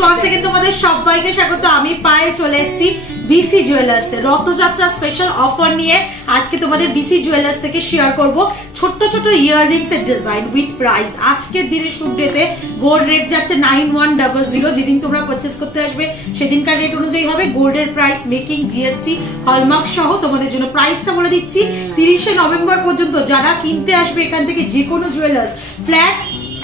Once second তোমাদের সবাইকে স্বাগত। আমি পায়ে চলে এসেছি বিসি জুয়েলার্স এর রথযাত্রা স্পেশাল অফার নিয়ে। আজকে তোমাদের বিসি জুয়েলার্স থেকে শেয়ার করব ছোট ছোট ইয়াররিংস এর ডিজাইন উইথ প্রাইস। আজকের দিনে শুভ ডেতে গোল্ড রেট যাচ্ছে 9100। যেদিন তোমরা পারচেজ করতে আসবে সেদিনকার রেট অনুযায়ী হবে। গোল্ডের প্রাইস মেকিং জিএসটি হলমার্ক সহ তোমাদের জন্য প্রাইসটা বলে দিচ্ছি। 30 নভেম্বর পর্যন্ত যারা কিনতে আসবে এখান থেকে যে কোনো জুয়েলার্স ফ্ল্যাট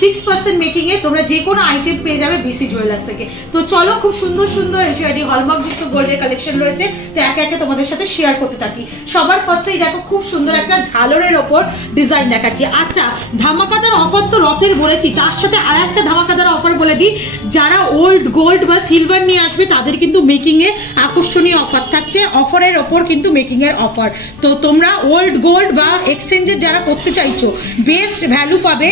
6% মেকিং এ তোমরা যে কোনো আইটেম পেয়ে যাবে বিসি জুয়েলার্স থেকে। তো চলো, খুব সুন্দর সুন্দর এসিআইডি হলমার্ক যুক্ত গোল্ডের কালেকশন রয়েছে, তো একে একে তোমাদের সাথে শেয়ার করতে থাকি। সবার ফার্স্টেই দেখো খুব সুন্দর একটা ঝালরের ওপর ডিজাইন দেখাচ্ছি। আচ্ছা, ধামাকাদার অফার তো রথের বলেছি, তার সাথে আর একটা ধামাকাদার অফার বলে দিই। যারা ওল্ড গোল্ড বা সিলভার নিয়ে আসবে তাদের কিন্তু মেকিং এ আকর্ষণীয় অফার থাকছে। অফারের ওপর কিন্তু মেকিং এর অফার। তো তোমরা ওল্ড গোল্ড বা এক্সচেঞ্জের যারা করতে চাইছো বেস্ট ভ্যালু পাবে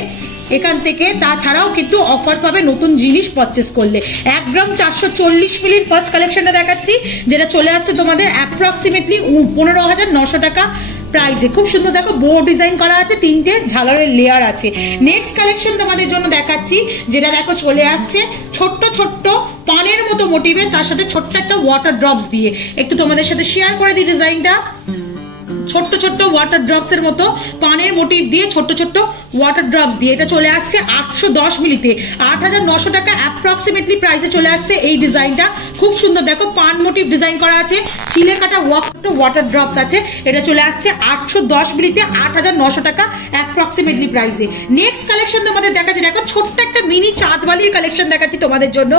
এখান থেকে। তাছাড়াও কিন্তু অফার পাবে নতুন জিনিস পারচেস করলে। 1 গ্রাম 440 মিলির ফার্স্ট কালেকশনটা দেখাচ্ছি, যেটা চলে আসছে তোমাদের অ্যাপ্রক্সিমেটলি 15,900 টাকা প্রাইসে। খুব সুন্দর দেখো বো ডিজাইন করা আছে, 3টে ঝালরের লেয়ার আছে। নেক্সট কালেকশন তোমাদের জন্য দেখাচ্ছি, যেটা দেখো চলে আসছে ছোট্ট ছোট্ট পানের মতো মোটিভের, তার সাথে ছোট্ট একটা ওয়াটার ড্রপস দিয়ে। একটু তোমাদের সাথে শেয়ার করে দিই ডিজাইনটা। ছোট্ট ছোট্ট ওয়াটার ড্রপস এর মতো পানের মোটিভ দিয়ে ছোট্ট ছোট্ট ওয়াটার ড্রপস দিয়ে এটা চলে আসছে 810 মিলিতে 8900 টাকা অ্যাপ্রক্সিমেটলি প্রাইসে চলে আসছে এই ডিজাইনটা। খুব সুন্দর দেখো পান মোটিভ ডিজাইন করা আছে, ছিলে কাটা ওয়াটার ড্রপস আছে। এটা চলে আসছে 810 মিলিতে 8900 টাকা অ্যাপ্রক্সিমেটলি প্রাইসে। নেক্সট কালেকশন তোমাদের দেখাচ্ছি, দেখো ছোট্ট একটা মিনি চাঁদবালির কালেকশন দেখাচ্ছি তোমাদের জন্য।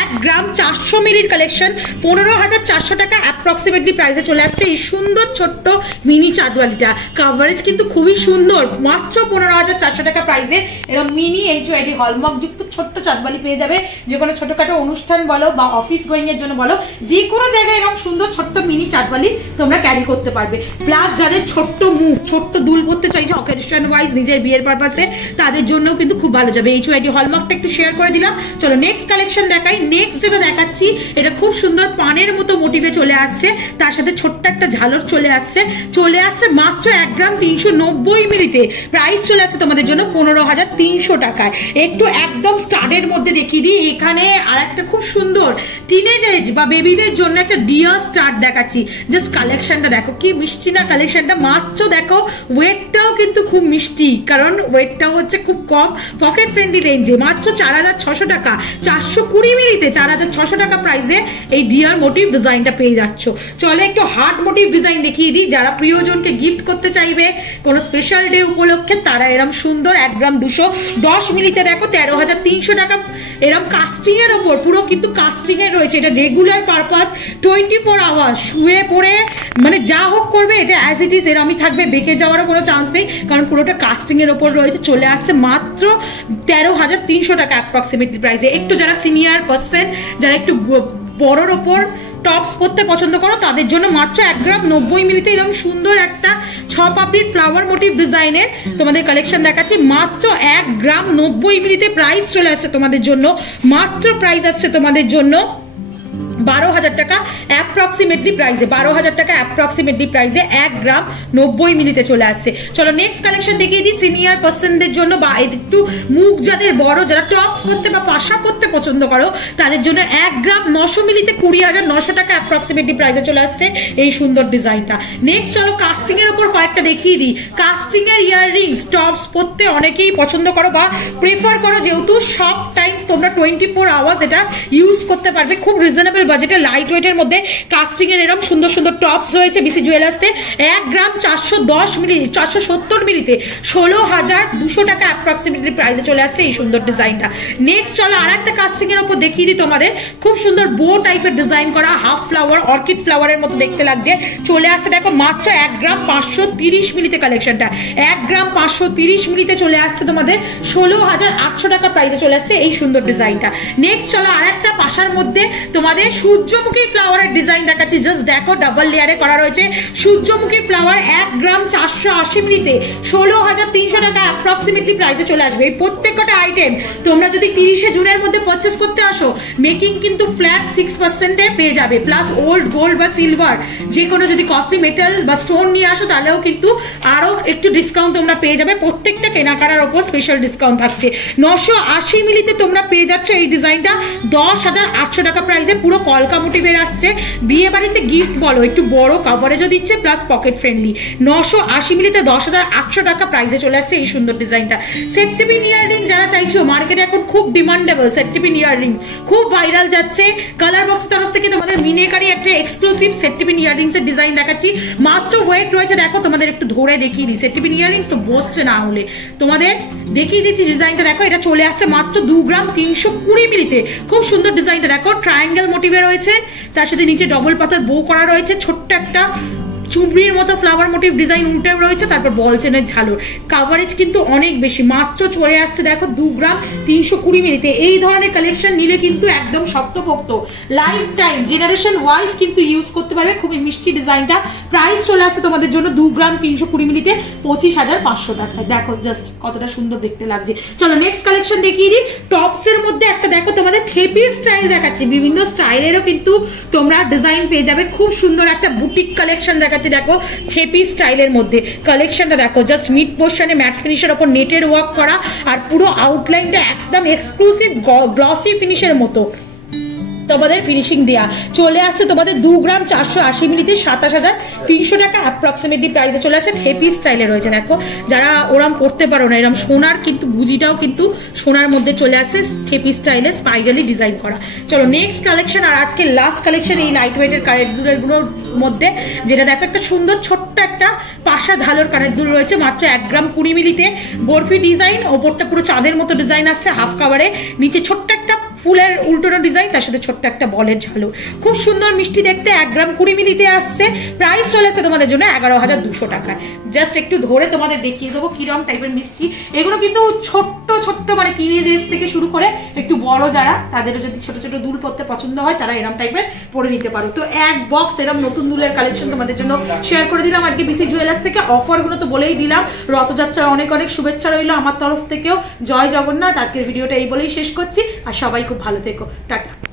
1 গ্রাম 400 মিলির কালেকশন 15,400 টাকা অ্যাপ্রক্সিমেটলি প্রাইসে চলে আসছে এই সুন্দর ছোট্ট মিনি চাঁদবালিটা। কাভারেজ কিন্তু খুবই সুন্দর, মাত্র 15,400 টাকা প্রাইসে এরকম মিনি এইচওআইডি হলমার্ক যুক্ত ছোট্ট চাঁদবালি পেয়ে যাবে। যে কোনো ছোটখাটো অনুষ্ঠান বলো বা অফিস গোয়িং এর জন্য বলো, যে কোনো জায়গায় এরকম সুন্দর ছোট্ট মিনি চাঁদবালি তোমরা ক্যারি করতে পারবে। প্লাস যাদের ছোট্ট মুখ, ছোট্ট দুল পড়তে চাইছে অকেশন ওয়াইজ নিজের বিয়ের পারপাসে, তাদের জন্যও কিন্তু খুব ভালো যাবে। এইচওআইডি হলমার্কটা একটু শেয়ার করে দিলাম। চলো নেক্সট কালেকশন দেখাই। নেক্সট যেটা দেখাচ্ছি এটা খুব সুন্দর পানের মতো মোটিভে চলে আসছে, তার সাথে ছোট্ট একটা ঝালর চলে আসছে মাত্র 1 গ্রাম 390 মিলিতে। প্রাইস চলে আসছে তোমাদের জন্য 15,300 টাকায়। একটু একদম স্টাডের মধ্যে দেখিয়ে দিই। এখানে আর একটা খুব সুন্দর টিনেজার বা বেবিদের জন্য একটা ডিয়ার স্টার্ট দেখাচ্ছি। জাস্ট কালেকশনটা দেখো কি মিষ্টি না কালেকশনটা। মাত্র দেখো ওয়েটটাও কিন্তু খুব মিষ্টি, কারণ ওয়েটটাও হচ্ছে খুব কম, পকেট ফ্রেন্ডলি রেঞ্জে। মাত্র 4,600 টাকা 420 মিলিতে 4,600 টাকা প্রাইসে এই ডিয়ার মোটিভ ডিজাইনটা পেয়ে যাচ্ছ। চলো একটু হার্ট মোটিভ ডিজাইন দেখিয়ে দিই। যারা প্রিয়জনকে গিফট করতে চাইবে কোনো স্পেশাল ডে উপলক্ষে, তারা এরম সুন্দর 1 গ্রাম 210 মিলিতে দেখো 13,300 টাকা এরম কাস্টিং এর ওপর, পুরো কিন্তু কাস্টিং এর রয়েছে। এটা রেগুলার পারপাস 24 আওয়ার শুয়ে পড়ে মানে যা হোক করবে, এটা অ্যাজ ইট ইজ এরমই থাকবে, বেঁকে যাওয়ারও কোনো চান্স নেই, কারণ পুরোটা কাস্টিং এর ওপর রয়েছে। চলে আসছে মাত্র 13,300 টাকা অ্যাপ্রক্সিমেটলি প্রাইসে। একটু যারা সিনিয়র পার্সন, যারা একটু বড়র ওপর টপস পরতে পছন্দ করো, তাদের জন্য মাত্র 1 গ্রাম 90 মিলিতে এরকম সুন্দর একটা 6 পাপড়ির ফ্লাওয়ার মোটিভ ডিজাইনের তোমাদের কালেকশন দেখাচ্ছি। মাত্র 1 গ্রাম 90 মিলিতে প্রাইস চলে আসছে তোমাদের জন্য। মাত্র প্রাইস আসছে তোমাদের জন্য 12,000 টাকা অ্যাপ্রক্সিমেটলি প্রাইসে। 12,000 টাকা অ্যাপ্রক্সিমেটলি প্রাইসে 1 গ্রাম 90 মিলিতে চলে আসছে। চলো নেক্সট কালেকশন দেখিয়ে দিই সিনিয়র পার্সনদের জন্য, বা একটু মুখ যাদের বড়, যারা টপস পরতে বা পাশা পরতে পছন্দ করো, তাদের জন্য 1 গ্রাম 900 মিলিতে 20,900 টাকা অ্যাপ্রক্সিমেটলি প্রাইসে চলে আসছে এই সুন্দর ডিজাইনটা। নেক্সট চলো কাস্টিং এর উপর কয়েকটা দেখিয়ে দিই। কাস্টিং এর ইয়াররিংস টপস পরতে অনেকেই পছন্দ করো বা প্রেফার করো, যেহেতু সব টাইম তোমরা 24 আওয়ার্স এটা ইউজ করতে পারবে। খুব রিজনেবল বাজেটে লাইট ওয়েটের মধ্যে কাস্টিং এর এরকম সুন্দর সুন্দর টপস রয়েছে বিসি জুয়েলার্সে। 1 গ্রাম 410 মিলি 470 মিলিতে 16,200 টাকা অ্যাপ্রক্সিমেটলি প্রাইসে চলে আসছে এই সুন্দর ডিজাইনটা। নেক্সট চলো আর একটা কাস্টিং এর উপর দেখিয়ে দিই তোমাদের। খুব সুন্দর বো টাইপের ডিজাইন করা, হাফ ফ্লাওয়ার অর্কিড ফ্লাওয়ারের মতো দেখতে লাগছে। চলে আসছে দেখো মাত্র 1 গ্রাম 530 মিলিতে কালেকশনটা। 1 গ্রাম 530 মিলিতে চলে আসছে তোমাদের 16,800 টাকা প্রাইসে চলে আসছে এই সুন্দর ডিজাইনটা। নেক্সট চলো আর একটা পাশার মধ্যে তোমাদের সূর্যমুখী ফ্লাওয়ারের ডিজাইন দেখাচ্ছি, জাস্ট দেখো ডাবল লেয়ারে করা রয়েছে সূর্যমুখী ফ্লাওয়ার। 1 গ্রাম 480 মিলিতে 16,300 টাকা অ্যাপ্রক্সিমেটলি প্রাইসে চলে আসবে। এই প্রত্যেকটা আইটেম তোমরা যদি 30শে জুনের মধ্যে পারচেস করতে আসো, মেকিং কিন্তু ফ্ল্যাট 6% পেয়ে যাবে, প্লাস ওল্ড গোল্ড বা সিলভার যে কোনো যদি কস্টলি মেটাল বা স্টোন নিয়ে আসো তাহলেও কিন্তু আরো একটু ডিসকাউন্ট তোমরা পেয়ে যাবে। প্রত্যেকটা কেনাকাটার উপর স্পেশাল ডিসকাউন্ট থাকছে। 980 মিলিতে তোমরা পেয়ে যাচ্ছ এই ডিজাইনটা 10,800 টাকা প্রাইসে, পুরো কলকা মোটিভের আসছে। বিয়ে বাড়িতে গিফট বলো, একটু বড় কভারেজও দিচ্ছে, প্লাস পকেট ফ্রেন্ডলি। 980 মিলিতে 10,800 টাকা প্রাইসে চলে আসছে এই সুন্দর ডিজাইনটা। সেট টিপিন ইয়াররিংস যারা চাইছো, মার্কেটে এখন খুব ডিমান্ডেবল সেট টিপিন ইয়াররিংস, খুব ভাইরাল যাচ্ছে। কালার বক্সের তরফ থেকে তোমাদের মিনেকারি একটা এক্সক্লুসিভ সেট টিপিন ইয়াররিংস এর ডিজাইন দেখাচ্ছি। মাত্র ওয়েট রয়েছে, দেখো তোমাদের একটু ধরে দেখিয়ে দিই। সেট টিপিন ইয়াররিংস তো বসছে না হলে, তোমাদের দেখিয়ে দিচ্ছি ডিজাইনটা। দেখো এটা চলে আসছে মাত্র 2 গ্রাম 320 মিলিতে। খুব সুন্দর ডিজাইনটা দেখো, ট্রায়াঙ্গেল মোটিভে রয়েছে, তার সাথে নিচে ডবল পাতার বো করা রয়েছে, ছোট্ট একটা চুবড়ির মতো ফ্লাওয়ার মোটিভ ডিজাইন উল্টেও রয়েছে, তারপর বল চেনের ঝালর। কাভারেজ কিন্তু অনেক বেশি, মাত্র চলে আসছে দেখো 2 গ্রাম 320 মিলিতে। এই ধরনের কালেকশন নিলে কিন্তু একদম শক্তপোক্ত, লাইফ টাইম জেনারেশন ওয়াইজ কিন্তু ইউজ করতে পারবে। খুবই মিষ্টি ডিজাইনটা। প্রাইস চলে আসছে তোমাদের জন্য 2 গ্রাম 320 মিলিতে 25,500 টাকা। দেখো জাস্ট কতটা সুন্দর দেখতে লাগছে। চলো নেক্সট কালেকশন দেখিয়ে দিই। টপস এর মধ্যে একটা দেখো তোমাদের থেপি স্টাইল দেখাচ্ছি, বিভিন্ন স্টাইলেরও কিন্তু তোমরা ডিজাইন পেয়ে যাবে। খুব সুন্দর একটা বুটিক কালেকশন দেখাচ্ছি। দেখো থেপি স্টাইলের মধ্যে কালেকশনটা দেখো, জাস্ট মিড পোর্শনে ম্যাট ফিনিশের উপর নেটের ওয়ার্ক করা, আর পুরো আউটলাইনটা একদম এক্সক্লুসিভ গ্লসি ফিনিশের মতো তোমাদের ফিনিশিং দেয়া। চলে আসছে তোমাদের 2 গ্রাম 480 মিলিতে 27,300 টাকা অ্যাপ্রক্সিমেটলি প্রাইসে চলে আসছে। থেপি স্টাইলে রয়েছে। দেখো যারা ওরম করতে পারো না, এরকম সোনার কিন্তু গুজিটাও কিন্তু সোনার মধ্যে চলে আসছে, থেপি স্টাইলে স্পাইরালি ডিজাইন করা। চলো নেক্সট কালেকশন, আর আজকে লাস্ট কালেকশন এই লাইট ওয়েটের কানেরগুলোর মধ্যে, যেটা দেখো একটা সুন্দর ছোট্ট একটা পাশা ঝালর কানের দুল রয়েছে, মাত্র 1 গ্রাম 20 মিলিতে। বরফি ডিজাইন, ওপরটা পুরো চাঁদের মতো ডিজাইন আসছে হাফ কাভারে, নিচে ছোট্ট একটা ফুলের উল্টোনো ডিজাইন, তার সাথে ছোট্ট একটা বলের ঝালর। খুব সুন্দর মিষ্টি দেখতে, 1 গ্রাম 20 মিলিতে আসছে। প্রাইস চলে আসছে তোমাদের জন্য 11,200 টাকায়। জাস্ট একটু ধরে তোমাদের দেখিয়ে দেবো কিরম টাইপের মিষ্টি এগুলো। কিন্তু ছোট্ট ছোট্ট মানে টিনেজ এজ থেকে শুরু করে একটু বড় যারা, তাদেরও যদি ছোট ছোট দুল পরতে পছন্দ হয় তারা এরম টাইপের পরে নিতে পারো। তো এক বক্স এরম নতুন দুলের কালেকশন তোমাদের জন্য শেয়ার করে দিলাম আজকে বিসি জুয়েলার্স থেকে। অফারগুলো তো বলেই দিলাম। রথযাত্রার অনেক অনেক শুভেচ্ছা রইলো আমার তরফ থেকেও। জয় জগন্নাথ। আজকের ভিডিওটা এই বলেই শেষ করছি, আর সবাই খুব ভালো থেকো। টাটা।